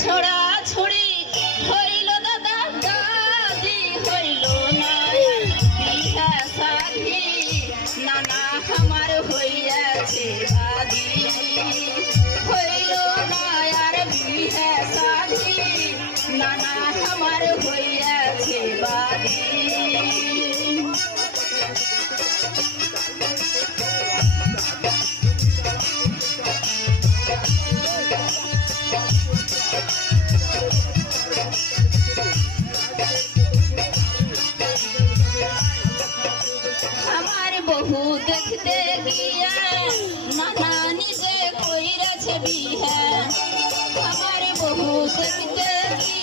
ছড়া ছড়ি হইল দাদা দাদি হইল না বিহা সাধি নানা আমার হইয়াছে বাদি হইল না আর বিহা সাধি নানা আমার হইয়াছে বাদি বহু দেখতে গিয়া নানা নিজে কইরাছে বিহা আমার বহু দেখতে গিয়া